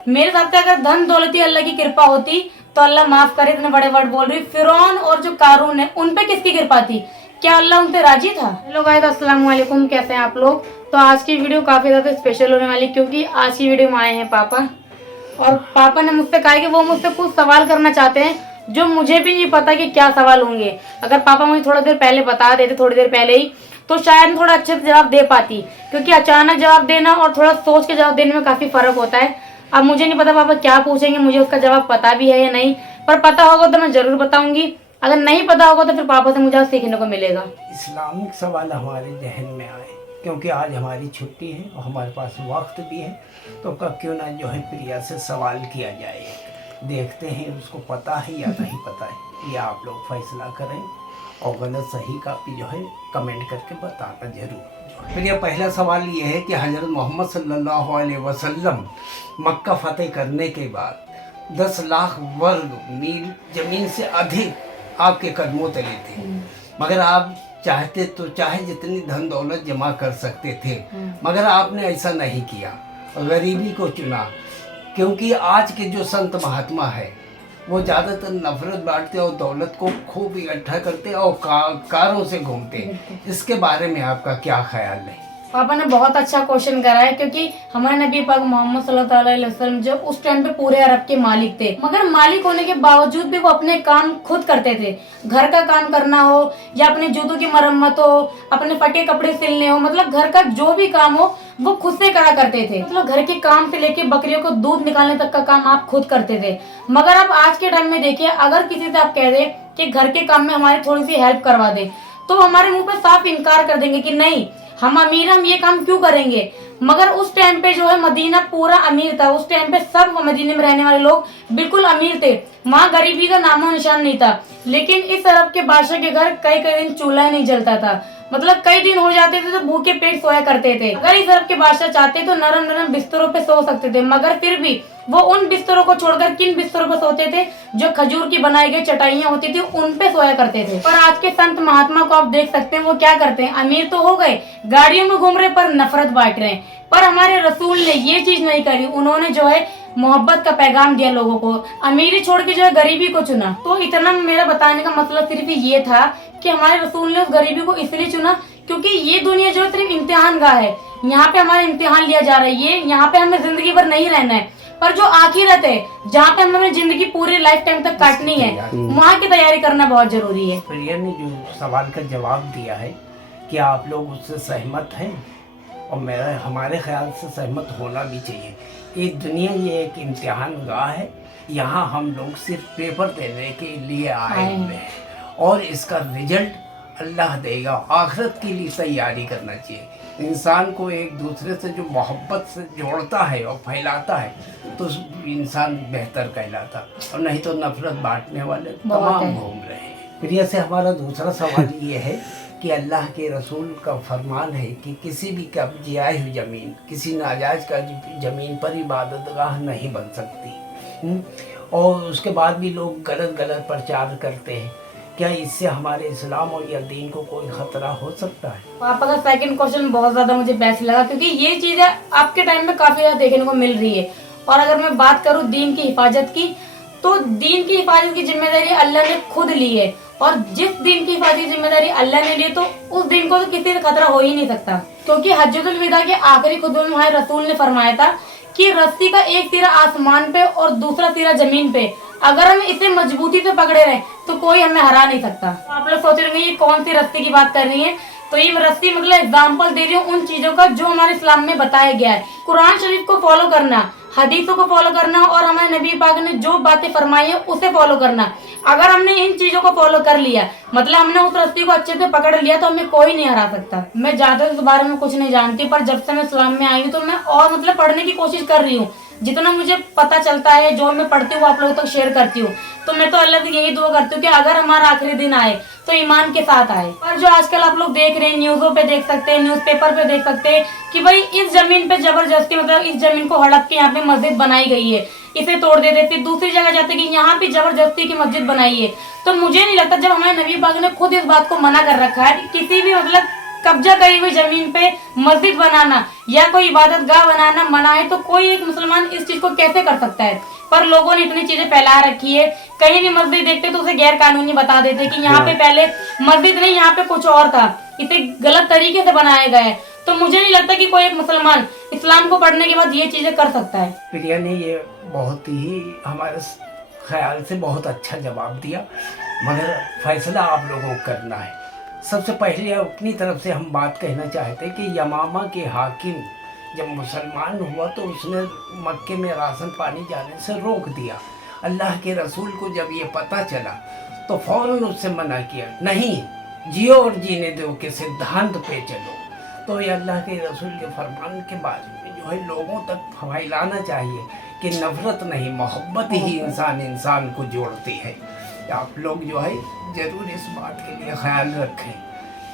मेरे साथ अगर धन दौलती अल्लाह की कृपा होती तो अल्लाह माफ करे, इतने बड़े वर्ड बोल रही। फिरौन और जो कारून है उन पे किसकी कृपा थी? क्या अल्लाह उनसे राजी था? हेलो गाइस, अस्सलाम वालेकुम, कैसे हैं आप लोग? तो आज की वीडियो काफी ज्यादा स्पेशल होने वाली, क्योंकि आज की वीडियो में आए हैं पापा। और पापा ने मुझसे कहा कि वो मुझसे कुछ सवाल करना चाहते हैं जो मुझे भी नहीं पता कि क्या सवाल होंगे। अगर पापा मुझे थोड़ा देर पहले बता देते, थोड़ी देर पहले ही, तो शायद थोड़ा अच्छे से जवाब दे पाती, क्योंकि अचानक जवाब देना और थोड़ा सोच के जवाब देने में काफी फर्क होता है। अब मुझे नहीं पता पापा क्या पूछेंगे, मुझे उसका जवाब पता भी है या नहीं, पर पता होगा तो मैं जरूर बताऊंगी। अगर नहीं पता होगा तो फिर पापा से मुझे सीखने को मिलेगा। इस्लामिक सवाल हमारे जहन में आए, क्योंकि आज हमारी छुट्टी है और हमारे पास वक्त भी है, तो कब क्यों ना जो है प्रिया से सवाल किया जाए। देखते हैं उसको पता है या नहीं पता है, या आप लोग फैसला करें और गलत सही का भी जो है कमेंट करके बताना जरूर। प्रिया, पहला सवाल ये है कि हज़रत मोहम्मद सल्लल्लाहु अलैहि वसल्लम मक्का फतेह करने के बाद 10 लाख वर्ग मील ज़मीन से अधिक आपके कदमों तले थे, मगर आप चाहते तो चाहे जितनी धन दौलत जमा कर सकते थे, मगर आपने ऐसा नहीं किया, गरीबी को चुना। क्योंकि आज के जो संत महात्मा है वो ज़्यादातर नफरत बांटते और दौलत को खूब इकट्ठा करते और कारों से घूमते। इसके बारे में आपका क्या ख्याल है? पापा ने बहुत अच्छा क्वेश्चन करा है, क्योंकि हमारे नबी पाक मोहम्मद सल्लल्लाहु अलैहि वसल्लम जो उस टाइम पे पूरे अरब के मालिक थे, मगर मालिक होने के बावजूद भी वो अपने काम खुद करते थे। घर का काम करना हो या अपने जूतों की मरम्मत हो, अपने फटे कपड़े सिलने हो, मतलब घर का जो भी काम हो वो खुद से करा करते थे। मतलब घर के काम से लेके बकरियों को दूध निकालने तक का काम आप खुद करते थे। मगर अब आज के टाइम में देखिए, अगर किसी से आप कह दे कि घर के काम में हमारी थोड़ी सी हेल्प करवा दे, तो हमारे मुंह पे साफ इनकार कर देंगे कि नहीं, हम अमीर, हम ये काम क्यों करेंगे। मगर उस टाइम पे जो है मदीना पूरा अमीर था। उस टाइम पे सब मदीने में रहने वाले लोग बिल्कुल अमीर थे, वहाँ गरीबी का नामो निशान नहीं था। लेकिन इस अरब के बादशाह के घर कई कई दिन चूल्हा नहीं जलता था, मतलब कई दिन हो जाते थे तो भूखे पेट सोया करते थे। अगर इस अरब के बादशाह चाहते तो नरम नरम बिस्तरों पे सो सकते थे, मगर फिर भी वो उन बिस्तरों को छोड़कर किन बिस्तरों पे सोते थे? जो खजूर की बनाई गई चटाइयां होती थी उन पे सोया करते थे। और आज के संत महात्मा को आप देख सकते हैं, वो क्या करते हैं? अमीर तो हो गए, गाड़ियों में घूम रहे, पर नफरत बांट रहे हैं। पर हमारे रसूल ने ये चीज नहीं करी। उन्होंने जो है मोहब्बत का पैगाम दिया लोगों को, अमीरी छोड़ के जो है गरीबी को चुना। तो इतना मेरा बताने का मतलब सिर्फ ये था कि हमारे रसूल ने उस गरीबी को इसलिए चुना क्योंकि ये दुनिया जो है सिर्फ इम्तिहान गाह है। यहाँ पे हमारा इम्तिहान लिया जा रहा है, ये यहाँ पे हमें जिंदगी भर नहीं रहना है, पर जो आखिरत है जहाँ पे हमें जिंदगी पूरी लाइफ टाइम तक काटनी है, वहाँ की तैयारी करना बहुत जरूरी है। प्रिया ने जो सवाल का जवाब दिया है, क्या आप लोग उससे सहमत हैं? और मेरा हमारे ख्याल से सहमत होना भी चाहिए। ये दुनिया ये एक इम्तिहान गाह है, यहाँ हम लोग सिर्फ पेपर देने के लिए आए हुए हैं और इसका रिजल्ट अल्लाह देगा। आखिरत के लिए तैयारी करना चाहिए। इंसान को एक दूसरे से जो मोहब्बत से जोड़ता है और फैलाता है तो इंसान बेहतर कहलाता, और नहीं तो नफरत बांटने वाले तमाम घूम रहे हैं। प्रिया से हमारा दूसरा सवाल ये है कि अल्लाह के रसूल का फरमान है कि किसी भी कब्ज़ियाई हुई ज़मीन, किसी नाजायज़ का ज़मीन पर इबादतगाह नहीं बन सकती। और उसके बाद भी लोग गलत गलत प्रचार करते हैं। क्या इससे हमारे इस्लाम और या दीन को कोई खतरा हो सकता है? पापा का सेकंड क्वेश्चन बहुत ज्यादा मुझे बेस्ट लगा, क्योंकि ये चीजें आपके टाइम में काफी ज्यादा देखने को मिल रही है। और अगर मैं बात करूँ दीन की हिफाजत की, तो दीन की हिफाजत की जिम्मेदारी अल्लाह ने खुद ली है। और जिस दीन की हिफाजत की जिम्मेदारी अल्लाह ने ली, तो उस दिन को तो किसी से खतरा हो ही नहीं सकता। क्योंकि हज्जतुल विदा के आखिरी खुतबे में हमारे रसूल ने फरमाया था कि रस्सी का एक सिरा आसमान पे और दूसरा सिरा जमीन पे, अगर हम इसे मजबूती से पकड़े रहे तो कोई हमें हरा नहीं सकता। तो आप लोग सोच रहे होंगे ये कौन सी रस्सी की बात कर रही है? तो ये रस्सी मतलब एग्जाम्पल दे रही हूँ उन चीजों का जो हमारे इस्लाम में बताया गया है। कुरान शरीफ को फॉलो करना, हदीसों को फॉलो करना, और हमारे नबी पाक ने जो बातें फरमाई है उसे फॉलो करना। अगर हमने इन चीजों को फॉलो कर लिया, मतलब हमने उस रस्सी को अच्छे से पकड़ लिया, तो हमें कोई नहीं हरा सकता। मैं ज्यादा इस बारे में कुछ नहीं जानती, पर जब से मैं इस्लाम में आई हूँ तो मैं और मतलब पढ़ने की कोशिश कर रही हूँ। जितना मुझे पता चलता है, जो मैं पढ़ती हूँ आप लोगों तक शेयर करती हूँ। तो मैं तो अल्लाह से यही दुआ करती हूँ कि अगर हमारा आखिरी दिन आए तो ईमान के साथ आए। और जो आजकल आप लोग देख रहे हैं, न्यूज़ों पे देख सकते हैं, न्यूज़पेपर पे देख सकते हैं कि भाई इस जमीन पे जबरदस्ती, मतलब इस जमीन को हड़प के यहाँ पे मस्जिद बनाई गई है, इसे तोड़ देते, फिर दूसरी जगह जाते कि यहाँ पे जबरदस्ती की मस्जिद बनाई है। तो मुझे नहीं लगता, जब हमारे नबी पाक ने खुद इस बात को मना कर रखा है कि किसी भी मतलब कब्जा करी हुई जमीन पे मस्जिद बनाना या कोई इबादत गाह बनाना मना है, तो कोई एक मुसलमान इस चीज को कैसे कर सकता है? पर लोगों ने इतनी चीजें फैला रखी है, कहीं भी मस्जिद देखते तो उसे गैर कानूनी बता देते कि यहाँ पे पहले मस्जिद नहीं, यहाँ पे कुछ और था, इसे गलत तरीके से बनाया गया है। तो मुझे नहीं लगता कि कोई एक मुसलमान इस्लाम को पढ़ने के बाद ये चीजें कर सकता है। प्रिया ने ये बहुत ही हमारे ख्याल से बहुत अच्छा जवाब दिया, मगर फैसला आप लोगों को करना है। सबसे पहले अपनी तरफ से हम बात कहना चाहते हैं कि यमामा के हाकिम जब मुसलमान हुआ तो उसने मक्के में राशन पानी जाने से रोक दिया। अल्लाह के रसूल को जब ये पता चला तो फौरन उससे मना किया, नहीं जियो और जीने दो के सिद्धांत पे चलो। तो ये अल्लाह के रसूल के फरमान के बारे में जो है लोगों तक फैलाना चाहिए कि नफरत नहीं, मोहब्बत ही इंसान को जोड़ती है। आप लोग जो है ज़रूर इस बात के लिए ख्याल रखें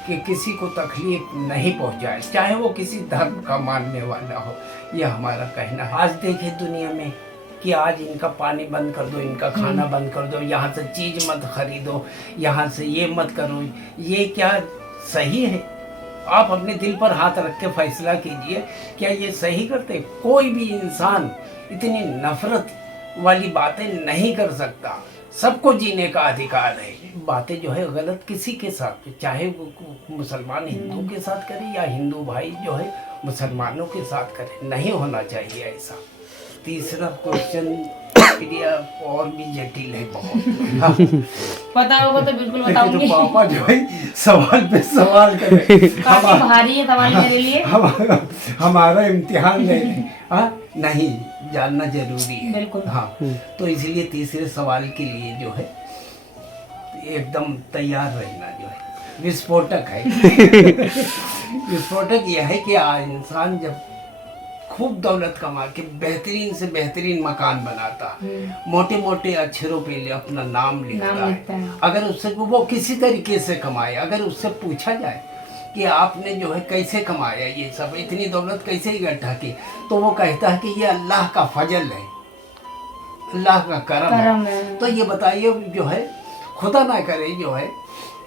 कि किसी को तकलीफ नहीं पहुंचाए, चाहे वो किसी धर्म का मानने वाला हो। यह हमारा कहना है। आज देखें दुनिया में कि आज इनका पानी बंद कर दो, इनका खाना बंद कर दो, यहाँ से चीज़ मत खरीदो, यहाँ से ये मत करो, ये क्या सही है? आप अपने दिल पर हाथ रख के फैसला कीजिए, क्या ये सही करते? कोई भी इंसान इतनी नफरत वाली बातें नहीं कर सकता। सबको जीने का अधिकार है। बातें जो है गलत किसी के साथ, चाहे वो मुसलमान हिंदू के साथ करे या हिंदू भाई जो है मुसलमानों के साथ करे, नहीं होना चाहिए ऐसा। तीसरा क्वेश्चन प्रिया और भी जटिल है बहुत। पता होगा तो बिल्कुल तो बताऊंगी। पापा जो है सवाल पे सवाल करे, काफी भारी है सवाल मेरे लिए। हमारा इम्तिहान ले लें। हाँ नहीं, जानना जरूरी है बिल्कुल। हाँ, तो इसलिए तीसरे सवाल के लिए जो है एकदम तैयार रहना जो है विस्फोटक है। विस्फोटक यह है कि इंसान जब खूब दौलत कमा के बेहतरीन से बेहतरीन मकान बनाता, मोटे मोटे अक्षरों पे अपना नाम लिखता है, अगर उससे वो किसी तरीके से कमाए, अगर उससे पूछा जाए कि आपने जो है कैसे कमाया ये सब, इतनी दौलत कैसे इकट्ठा की, तो वो कहता है कि ये अल्लाह का फजल है, अल्लाह का करम है। तो ये बताइए जो है खुदा ना करे जो है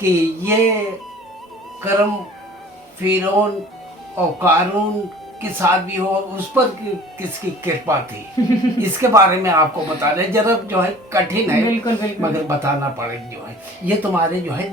कि ये करम फिरौन और कारून के साथ भी हो, उस पर किसकी कृपा थी, इसके बारे में आपको बता रहे। जरा जो है कठिन है, बिल्कुल, बिल्कुल। मगर बताना पड़ेगा जो है, ये तुम्हारे जो है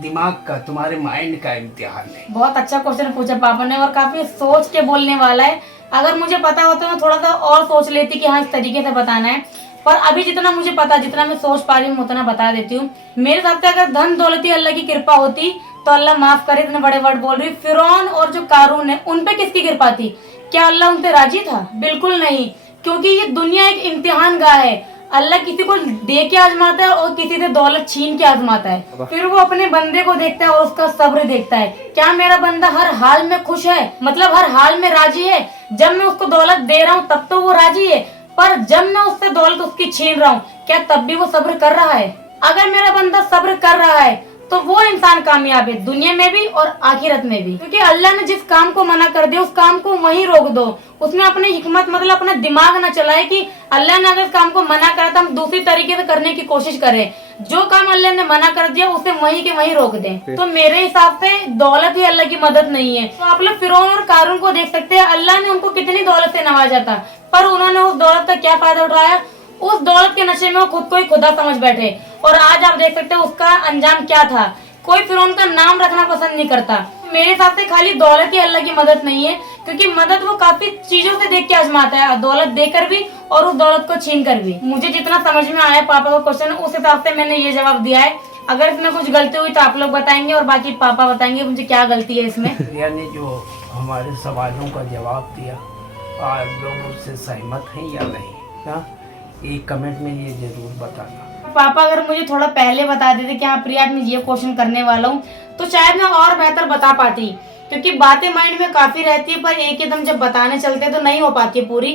दिमाग का, तुम्हारे माइंड का इम्तिहान है। बहुत अच्छा क्वेश्चन पूछा पापा ने और काफी सोच के बोलने वाला है। अगर मुझे पता होता मैं थोड़ा सा और सोच लेती कि हाँ इस तरीके से बताना है, पर अभी जितना मुझे पता, जितना मैं सोच पा रही हूँ उतना बता देती हूँ। मेरे हिसाब से अगर धन दौलती अल्लाह की कृपा होती तो अल्लाह माफ करे, इतने बड़े वर्ड बोल रही, फिरौन और जो कारून है उन पे किसकी कृपा थी? क्या अल्लाह उनसे राजी था? बिल्कुल नहीं, क्योंकि ये दुनिया एक इम्तिहान गाह है। अल्लाह किसी को दे के आजमाता है और किसी से दौलत छीन के आजमाता है। फिर वो अपने बंदे को देखता है और उसका सब्र देखता है। क्या मेरा बंदा हर हाल में खुश है, मतलब हर हाल में राजी है? जब मैं उसको दौलत दे रहा हूँ तब तो वो राजी है, पर जब मैं उससे दौलत उसकी छीन रहा हूँ क्या तब भी वो सब्र कर रहा है? अगर मेरा बंदा सब्र कर रहा है तो वो इंसान कामयाब है, दुनिया में भी और आखिरत में भी। क्योंकि अल्लाह ने जिस काम को मना कर दिया उस काम को वहीं रोक दो। उसमें अपनी हिकमत, मतलब अपना दिमाग ना चलाए कि अल्लाह ने अगर इस काम को मना करा तो हम दूसरी तरीके से करने की कोशिश करें। जो काम अल्लाह ने मना कर दिया उसे वहीं के वहीं रोक दें। तो मेरे हिसाब से दौलत ही अल्लाह की मदद नहीं है। तो आप लोग फिरौन और कारून को देख सकते हैं, अल्लाह ने उनको कितनी दौलत से नवाजा था, पर उन्होंने उस दौलत का क्या फायदा उठाया? उस दौलत के नशे में वो खुद को ही खुदा समझ बैठे। और आज आप देख सकते हैं उसका अंजाम क्या था। कोई फिरौन का नाम रखना पसंद नहीं करता। मेरे हिसाब से खाली दौलत ही अल्लाह की मदद नहीं है, क्योंकि मदद वो काफी चीजों से देख के आजमाता है, दौलत देकर भी और उस दौलत को छीन कर भी। मुझे जितना समझ में आया पापा का क्वेश्चन, उस हिसाब से मैंने ये जवाब दिया है। अगर इसमें कुछ गलती हुई तो आप लोग बताएंगे और बाकी पापा बताएंगे मुझे क्या गलती है इसमें। यानी जो हमारे सवालों का जवाब दिया, आप लोग उससे सहमत हैं या नहीं? हाँ, एक कमेंट में ये जरूर बताना। पापा अगर मुझे थोड़ा पहले बता देते कि हाँ प्रिया मैं ये क्वेश्चन करने वाला हूँ तो शायद मैं और बेहतर बता पाती, क्योंकि बातें माइंड में काफी रहती है पर एक एकदम जब बताने चलते तो नहीं हो पाती है पूरी।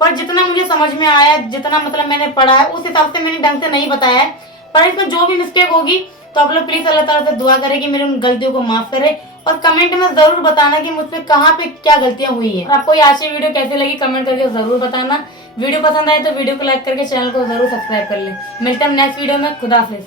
पर जितना मुझे समझ में आया, जितना मतलब मैंने पढ़ा है उस हिसाब से मैंने ढंग से नहीं बताया है। पर इसमें जो भी मिस्टेक होगी तो आप लोग प्लीज अल्लाह ताला से दुआ करें कि मेरी उन गलतियों को माफ करे, और कमेंट में जरूर बताना कि मुझसे कहाँ पे क्या गलतियां हुई है। आपको ये आज की वीडियो कैसी लगी कमेंट करके जरूर बताना। वीडियो पसंद आए तो वीडियो को लाइक करके चैनल को जरूर सब्सक्राइब कर ले। मिलते हैं नेक्स्ट वीडियो में। खुदा हाफिज।